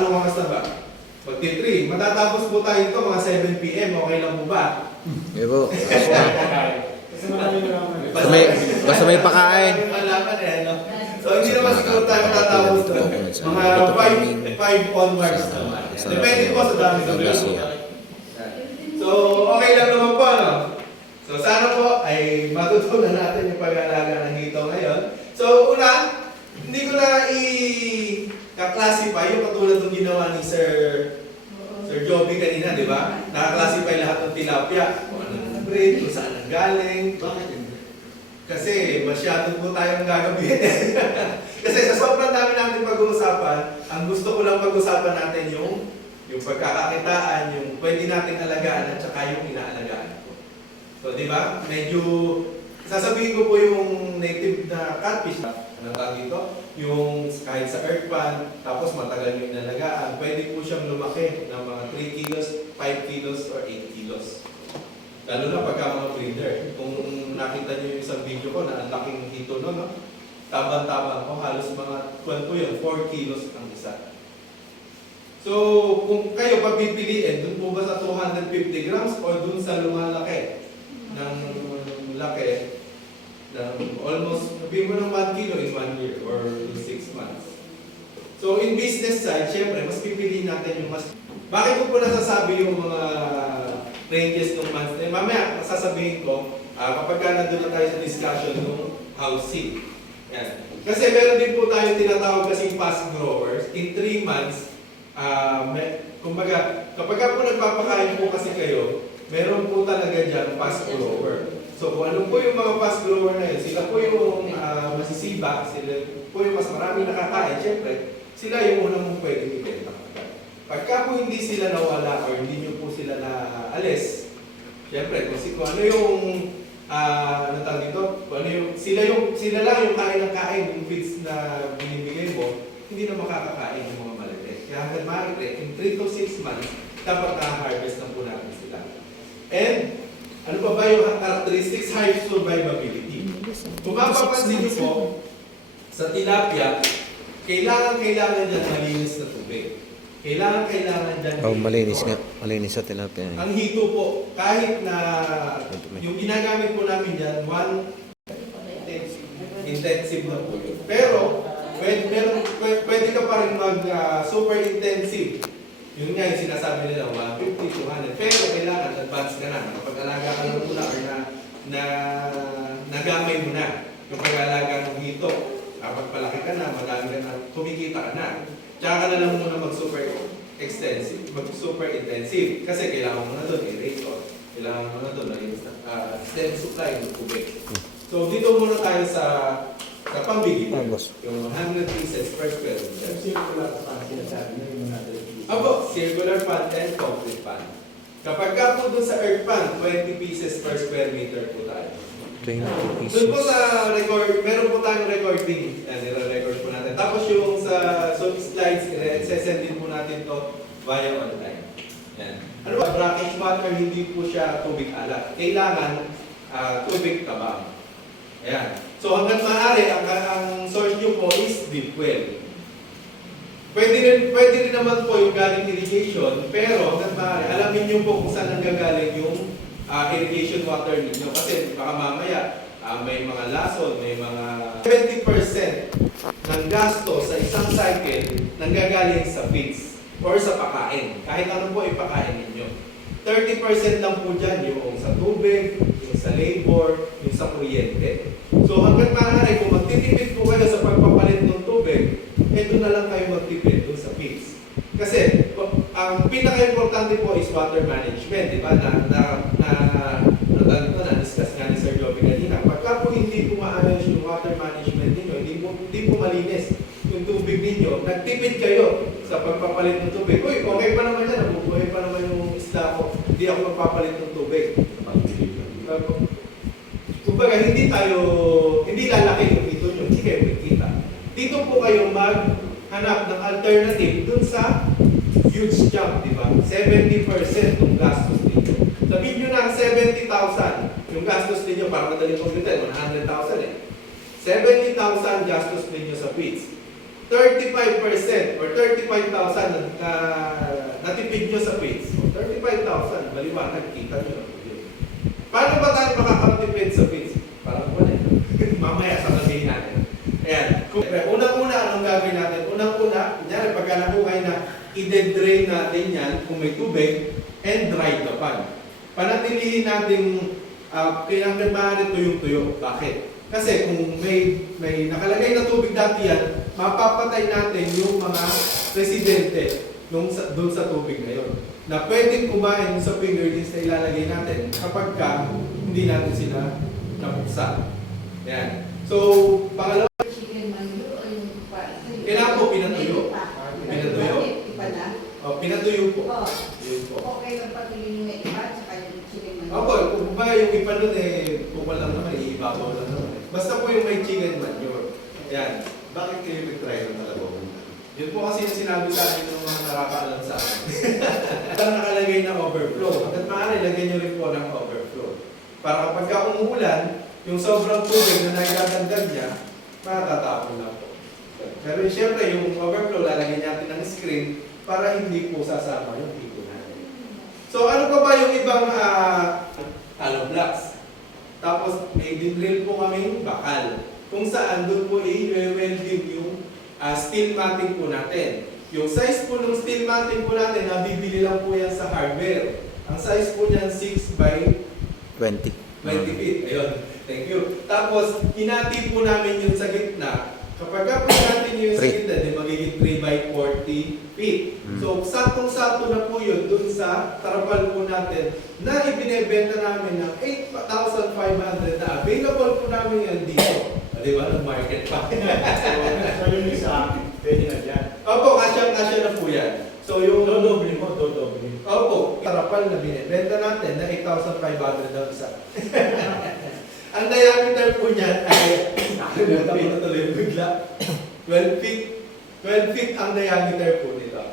anong oras na ba? Magti-3. Matatapos po tayo ito mga 7 PM. Okay lang po ba? Okay po. Kasi marami naman. Basta may pakain. Malaman eh, no? So hindi naman siguro tayo matatapos ito. Mga 5 onwards naman. Depende po sa dami ng video. So okay lang naman po, no? So sana po ay matutunan natin yung pag-aalaga ng hito ngayon. So una, hindi ko na i-classify yung katulad ng ginawa ni Sir Joby kanina, di ba? Naka-classify lahat ng tilapia. Kung anong breed, kung saan ang galing. Bakit hindi? Kasi masyado po tayong gagabihin. Kasi sa sobrang dami natin pag-uusapan, ang gusto ko lang pag-usapan natin yung pagkakakitaan, yung pwede nating alagaan at saka yung inaalagaan ko. So, di ba? Medyo, sasabihin ko po yung native na catfish. Ano tawag dito? Yung kahit sa earth pan, tapos matagal yung inalagaan, pwede po siyang lumaki ng mga 3 kilos, 5 kilos, or 8 kilos. Lalo na pagka mga breeder. Kung nakita niyo yung isang video ko na ang laking hito no? Tabang-tabang ko, halos mga 12 po yun, 4 kilos ang isa. So, kung kayo papipiliin, dun po ba sa 250 grams o dun sa lumalaki ng laki ng almost, sabihin mo ng 1 kilo in 1 year or in 6 months. So, in business side, syempre, mas pipiliin natin yung mas... Bakit ko po nasasabi yung mga ranges ng months? Mamaya, sasabihin ko, kapag nandun na tayo sa discussion ng housing. Yan. Kasi meron din po tayo tinatawag kasing fast growers. In 3 months, kumbaga, kapag po nagpapakain po kasi kayo, meron po talaga dyan fast grower. So kung ano po yung mga fast grower na yun, sila po yung masisiba, sila po yung mas maraming nakakain, syempre, sila yung unang mong pwedeng ibenta. Pagka po hindi sila nawala or hindi nyo po sila naalis, syempre, kung ano yung ano tawag dito, ano yung, sila lang yung kain ng kain, yung feeds na binibigay mo, hindi na makakakain yung mga malaki. Kaya hanggang maaari, in 3 to 6 months, dapat na-harvest na po natin sila. And, ano pa ba yung characteristics? High survivability. Kung mapapansin nyo po, sa tilapia, kailangan dyan malinis na tubig. Kailangan dyan Malinis nga. Malinis sa tilapia. ang hito po, kahit na yung ginagamit po namin dyan, intensive na po yun. Pero, pwede ka pa rin mag-super intensive. Yun nga yung sinasabi nila, 150, 200. Pero kailangan, advance ka na. Kapag-alaga ka lang muna or nagamay mo na yung pag-alaga ng hito. Kapag palaki ka na, madami ka na, kumikita ka na. Tsaka ka na lang muna mag-super intensive. Kasi kailangan mo na doon, aerator. Kailangan mo na doon, steady supply ng tubig. So, dito muna tayo sa pambigil. Yung 100 pieces per square meter. Circular pan, sinasabi na yung 100 pieces. Apo, circular pan and concrete pan. Kapag ka po doon sa earth pan, 20 pieces per square meter po tayo. 20 pieces. Doon po sa record, meron po tayong recording. Nire-record po natin. Tapos yung sa slides, i-send din po natin to via online. Yan. Ano ba? Brackish water, hindi po siya tubig alat. Kailangan tubig tabang. Ayan. So hanggang maaari, ang source nyo po is deep well. Pwede rin naman po yung galing irrigation, pero hanggang maaari, alamin nyo po kung saan nanggagaling yung irrigation water ninyo. Kasi baka mamaya, may mga lason, may mga 70% ng gasto sa isang cycle nanggagaling sa feeds or sa pakain. Kahit ano po ipakain ninyo. 30% lang po dyan yung sa tubig, yung sa labor, yung sa kuryente. So hanggang maaari, kung magtitipid po kayo sa pagpapalit ng tubig, doon na lang kayo magtipid doon sa feeds. Kasi ang pinaka-importante po is water management, di ba? Na-discuss nga ni Sir Joby kanina. Pagka po hindi po maayos yung water management ninyo, hindi po malinis yung tubig ninyo, nagtipid kayo sa pagpapalit ng tubig. Uy, okay pa naman yan, nabubuhay pa naman yung isda ko, hindi ako magpapalit ng tubig. Kumbaga, hindi lalaki yung ito nyo, hindi kayo magkita. Dito po kayo maghanap ng alternative dun sa huge jump, di ba? 70% ng gastos ninyo. Sabihin nyo na 70,000 yung gastos ninyo para madaling computer, 100,000 eh. 70,000 gastos ninyo sa feeds. 35% or 35,000 na natipid nyo sa feeds. So, 35,000, maliwanag, kita nyo. Paano ba tayo makakatipid sa feeds? Parang wala. Mamaya sasabihin natin. Ayan. Unang-una, anong gagawin natin? Unang-una, kunyari, pagka nabuhay na, i-drain natin yan kung may tubig and dry the pan. Panatilihin natin kailangan maaari tuyong-tuyo. Bakit? Kasi kung may nakalagay na tubig dati yan, mapapatay natin yung mga residente doon sa tubig ngayon. Na pwedeng kumain sa fingerlings na ilalagay natin kapag hindi natin sila nabuksan. Yan. So, pangalawa, kailangan po pinatuyo. Pinatuyo. Pinatuyo po. Yun po. Okay lang patuloy yung iba, tsaka yung chicken manure. Opo, kung ba yung iba nun kung lang naman, iibabaw lang naman. Basta po yung may chicken manure. Yan. Bakit kayo nag-try ng talaga? Yun po kasi yung sinabi sa akin ng mga nakakaalam sa akin. Parang nakalagay ng overflow. Hanggat maaari, lagyan nyo rin po ng overflow. Para kapag umuulan, yung sobrang tubig na nagdadagdag niya, matatapon na po. Pero siyempre, yung overflow, lalagyan natin ng screen para hindi po sasama yung tipo natin. So ano pa ba yung ibang hollow blocks? Tapos may dinrill po kami bakal. Kung saan doon po i-welding yung steel matting po natin. Yung size po ng steel matting po natin, nabibili lang po yan sa hardware. Ang size po niyan 6 by 20. 20 feet. Ayun. Thank you. Tapos, hinati po namin yun sa gitna. Kapag po natin yung sa gitna, di magiging 3 by 40 feet. So, saktong-sakto na po yun dun sa tarapal po natin na ibinebenta namin ng 8,500 na available po namin yan dito. Di ba? Nag-market pa. So yung isa, pwede na dyan. Opo, kasya na po yan. So, yung Dodoble mo, dodoble. opo, tarapal na binibenta natin na 8,500 na isa. Ang diameter po niyan ay, nakalimutan ko na tuloy bigla, 12 feet. 12 feet ang diameter po nito.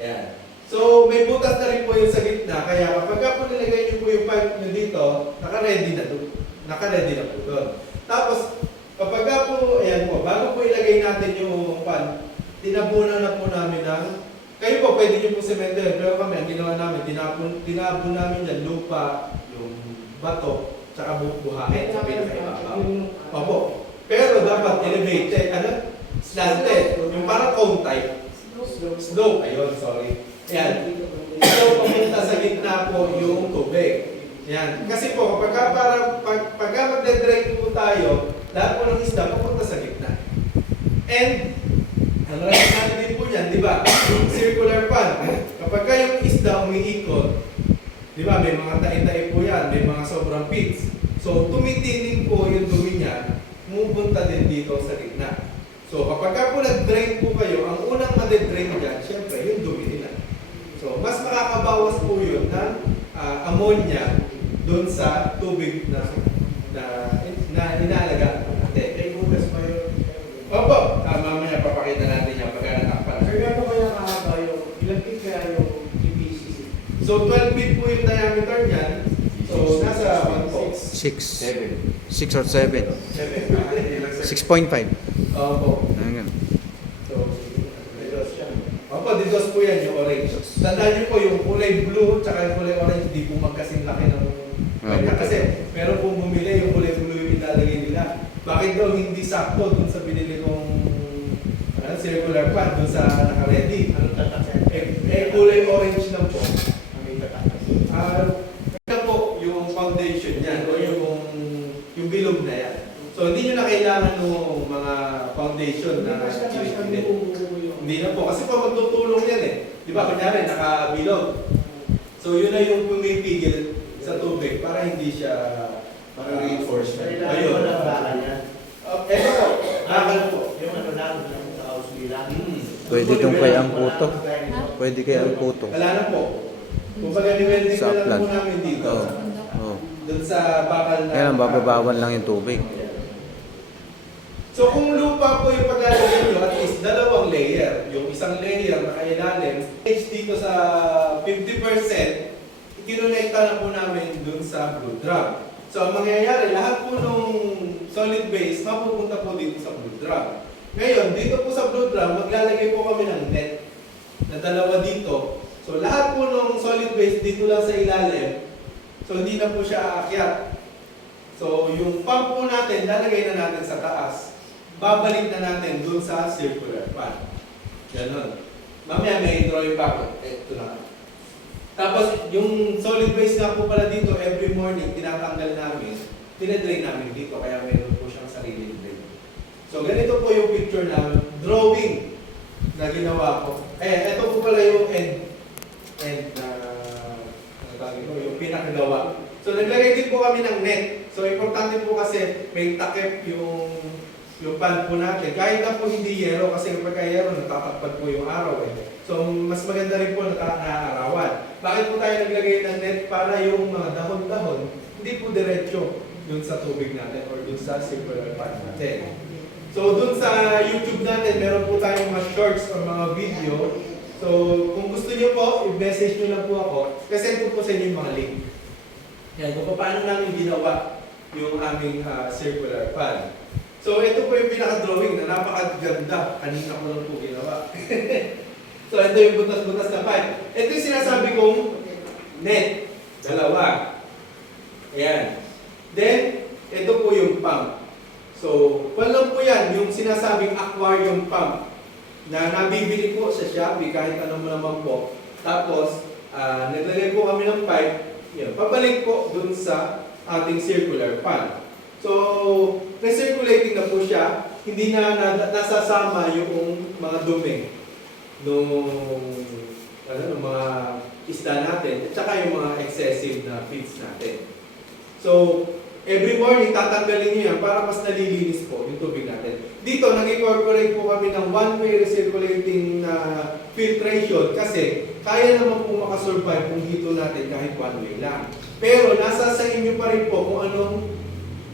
Ayan. So, may butas na rin po yung sa gitna, kaya kapag po nilagay niyo po yung pipe nyo dito, naka-ready na doon. Naka-ready na po doon. Tapos, kapag po, ayan po, bago po ilagay natin yung pan, tinabunan na po namin ng, kayo po pwede nyo po semento yan, pero kami, ang ginawa namin, tinabon namin yan, lupa, yung bato, tsaka buhahin sa pinakaibabaw. Opo. Pero dapat elevated, slanted, yung parang cone type. Slope, ayun, sorry. Yan. So, papunta sa gitna po yung tubig. Yan. Kasi po, pagka magde-drain po tayo, lahat po ng isda papunta sa gitna. And, ang rasa natin din po yan, di ba? Circular pan. Kapag yung isda umiikot, di ba, may mga tae-tae po yan, may mga sobrang pits. So, tumitining po yung dumi niya, pupunta din dito sa gitna. So, kapag po nag-drain po kayo, ang unang made-drain dyan, syempre, yung dumi nila. So, mas makakabawas po yun ng ammonia doon sa tubig na inaalagaan po natin. May butas pa yun. Opo, mamaya papakita natin yan pagka natakpan. Sir, gano'n kaya kahaba yung, ilang feet kaya yung TPCC? So, 12 feet po yung diameter niyan. So, nasa 1 po. 6. 6 or 7. 6.5. Opo. Ayan. So, Redos yan. opo, didos po yan yung orange. Tandaan niyo po yung kulay blue tsaka yung kulay orange, hindi po magkasing laki ng kanya. Kasi meron pong bumili yung kulay blue yung ilalagay nila. Bakit daw hindi sakto dun sa binili kong circular pan, dun sa naka-ready? Anong tatak yan? Kulay orange lang po. May tatak. Ito po yung foundation niyan o yung bilog na yan. So hindi nyo na kailangan ng mga foundation na chilit-chilit. Hindi na po. Kasi pa magtutulong yan eh. Di ba? Kunyari, nakabilog. So yun na yung pumipigil sa tubig para hindi siya reinforcement. Ayun. Ito po. Nakakal po. Yung ano lang, yung sa house bilang. Pwede itong kay ang puto. Pwede kay ang puto. Wala na po. Kung pag-alimenting Sa na lang upland. po namin dito. Oo. Doon sa bakal na... Kaya lang, bababawan lang yung tubig. So kung lupa po yung paglalagay nyo, at least dalawang layer. Yung isang layer na kailalim, dito sa 50%, ikinonekta na po namin dun sa blue drum. So ang mangyayari, lahat po nung solid base, mapupunta po dito sa blue drum. Ngayon, dito po sa blue drum, maglalagay po kami ng net na dalawa dito. So lahat po ng solid waste dito lang sa ilalim. So hindi na po siya aakyat. So yung pump po natin, lalagay na natin sa taas. Babalik na natin dun sa circular pan. Ganon. Mamaya may drawing pa ako. Ito na. Tapos yung solid waste nga po pala dito, every morning, tinatanggal namin. Tinedrain namin dito, kaya mayroon po siyang sariling drain. So ganito po yung picture na drawing na ginawa ko. Ito po pala yung end na yung pinakagawa. So naglagay din po kami ng net. So importante po kasi may takip yung pan po natin. Kahit na po hindi yero, kasi kapag yero, natatakpad po yung araw So mas maganda rin po naaarawan. Bakit po tayo naglagay ng net? Para yung mga dahon-dahon, hindi po diretso dun sa tubig natin or dun sa circular pan natin. So dun sa YouTube natin, meron po tayong mga shorts or mga video. So kung gusto niyo po, i-message niyo lang po ako. Kasi po sa inyo yung mga link. Yan, kung paano namin ginawa yung aming circular pan. So ito po yung pinaka-drawing na napakaganda. Kanina ko lang po ginawa. So ito yung butas-butas na pan. Ito yung sinasabi kong net. Dalawa. Ayan. Then, ito po yung pump. So, walang po yan, yung sinasabing aquarium pump na nabibili po sa Shopee kahit ano mo naman po. Tapos, naglagay po kami ng pipe, yun, pabalik po dun sa ating circular pan. So, recirculating na po siya, hindi na nasasama yung mga dumi nung mga isda natin at saka yung mga excessive na feeds natin. So, every morning, tatanggalin niyo yan para mas nalilinis po yung tubig natin. Dito, nag-incorporate po kami ng one-way recirculating filtration kasi kaya naman po makasurvive kung dito natin kahit one-way lang. Pero nasa sa inyo pa rin po kung anong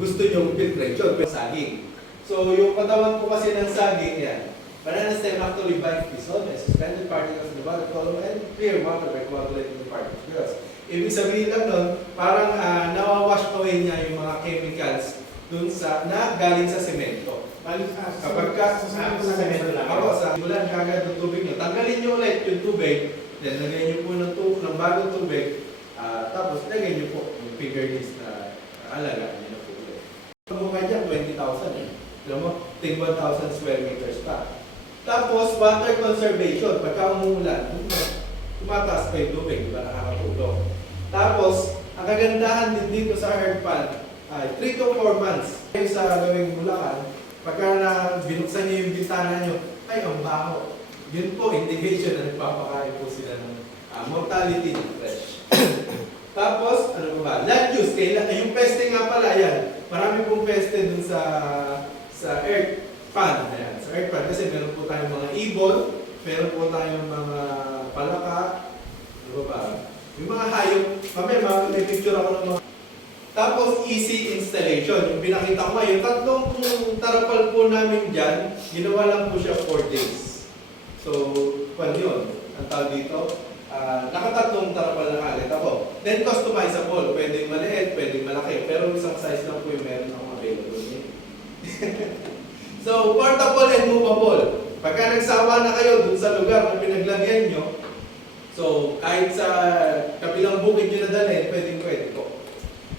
gusto nyong filtration. Saging. So, yung katawan po kasi ng saging yan. Banana stem actually binds dissolved and suspended particles in the water column and clear water by coagulating the particles. Ibig sabihin lang nun, parang nawawash away niya yung mga chemicals dun sa, na galing sa semento. Kapag ka, sa semento lang. Ako, sa bulan, kagad ng tubig nyo. Tanggalin nyo ulit yung tubig, then lagay nyo po ng bagong tubig, tapos lagay nyo po yung fingerlings na alaga nyo na po ulit. Pagbuka dyan, 20,000 Alam mo, 1,000 square meters pa. Tapos, water conservation. Pagka umuulan, tumataas pa yung tubig, diba? Nakakatulong. Tapos, ang kagandahan din dito sa hard pan ay 3 to 4 months. Sa gawing Bulacan, pagka binuksan niyo yung bintana niyo, ay ang baho. Yun po, indication na nagpapakain po sila ng mortality ng fresh. Tapos, ano ba? Land use. Yung peste nga pala, yan. Marami pong peste dun sa earth pan. Ayan, sa earth pan. Kasi meron po tayong mga ibon, meron po tayong mga palaka, ano ba? Yung mga hayop, mamaya may picture ako ng mga. Tapos easy installation. Yung pinakita ko ngayon, tatlong tarapal po namin dyan, ginawa lang po siya 4 days. So, pan yun. Ang tawag dito, nakatatlong tarapal na kalit ako. Then customizable. Pwedeng maliit, pwedeng malaki. Pero isang size lang po yung meron akong available niya. So, portable and movable. Pagka nagsawa na kayo dun sa lugar na pinaglagyan nyo, so, kahit sa kabilang bukid nyo na dalhin, pwede po.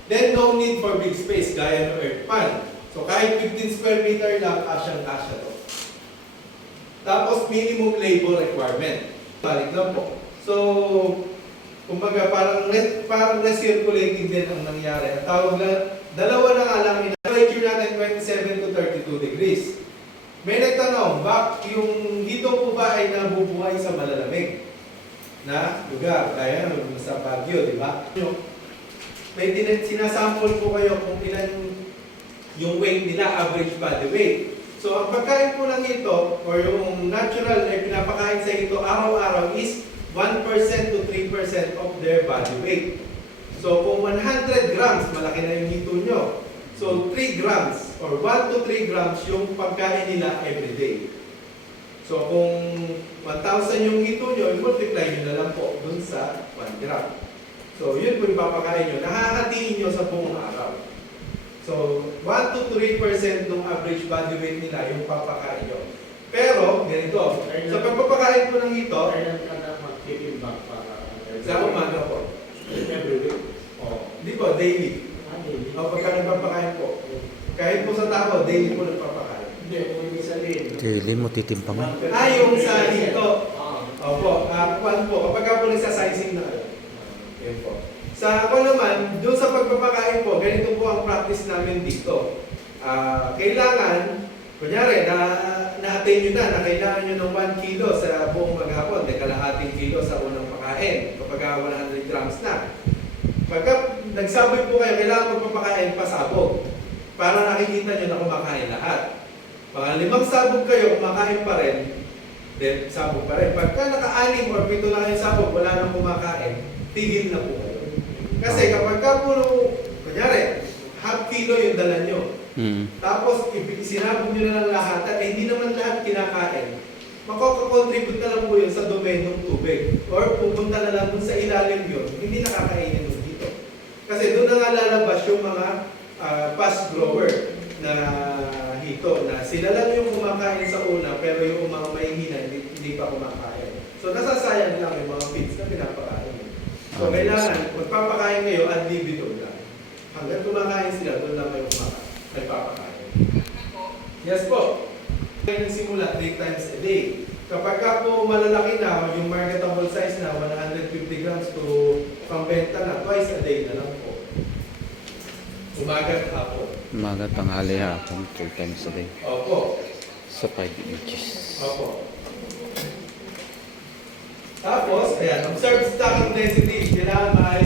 Then, no need for big space, gaya ng earth pan. So, kahit 15 square meter lang, kasyang-kasya to. Tapos, minimum labor requirement. Balik lang po. So, kumbaga, parang recirculating din ang nangyari. Ang tawag na, dalawa na nga lang, temperature natin 27 to 32 degrees. May nagtanong, yung dito po ba ay nabubuhay sa malalamig na lugar, kaya sa Baguio, di ba? May sinasample po kayo kung ilan yung weight nila, average body weight. So, ang pagkain po lang ito, or yung natural na pinapakain sa ito araw-araw is 1% to 3% of their body weight. So, kung 100 grams, malaki na yung hito nyo. So, 3 grams, or 1 to 3 grams yung pagkain nila everyday. So, kung 1,000 yung hito nyo, multiply nyo na lang po dun sa 1 gram. So, yun po yung papakain nyo. Nakahatiin nyo sa buong araw. So, 1 to 3% ng average body weight nila yung papakain nyo. Pero, ganito, sa pagpapakain po ng hito, Kailan ka na mag-timbang para sa umaga po. every week? Oh, di po, daily. Daily? O, pagka nagpapakain po. Kahit po sa tao, daily po nagpapakain. Hindi, kung hindi sabihin. Daily mo titimpangan. Yung sa hito, Ah. opo, kwan po, kapag po nagsasizing na kayo. Yan po. Sa ako naman, doon sa pagpapakain po, ganito po ang practice namin dito. Kailangan, kunyari, na-attain nyo na kailangan nyo ng 1 kilo sa buong maghapon, may kalahating kilo sa unang pakain, kapag 100 grams na. Pagka nagsaboy po kayo, kailangan magpapakain pasabog para nakikita nyo na kumakain lahat. Mga 5 sabog kayo, kumakain pa rin, then sabog pa rin. Pagka naka-6 or 7 na kayo sabog, wala nang kumakain, tigil na po kayo. Kasi kapag ka puro, kunyari, half kilo yung dala nyo, tapos sinabog nyo na lang lahat, hindi naman lahat kinakain, makakakontribute na lang po yun sa domain ng tubig. Or pupunta na lang dun sa ilalim yun, hindi nakakainin nun dito. Kasi doon na nga lalabas yung mga fast grower na hito, na sila lang yung kumakain sa una, pero yung mga mahihina, hindi pa kumakain. So nasasayang lang yung mga feeds na pinapakain. So kailangan, magpapakain kayo ad libitum lang. Hanggang kumakain sila, doon lang kayo nagpapakain. Yes po. Kayo nagsimula 3 times a day. Kapag ka po malalaki na, yung marketable size na 150 grams to pambenta na, twice a day na lang po. Umaga at hapon. Umaga, tanghali, hapon, 2 times a day. Opo. Sa 5 inches. Opo. Tapos, ayan, observed stocking density. Kailangan maayos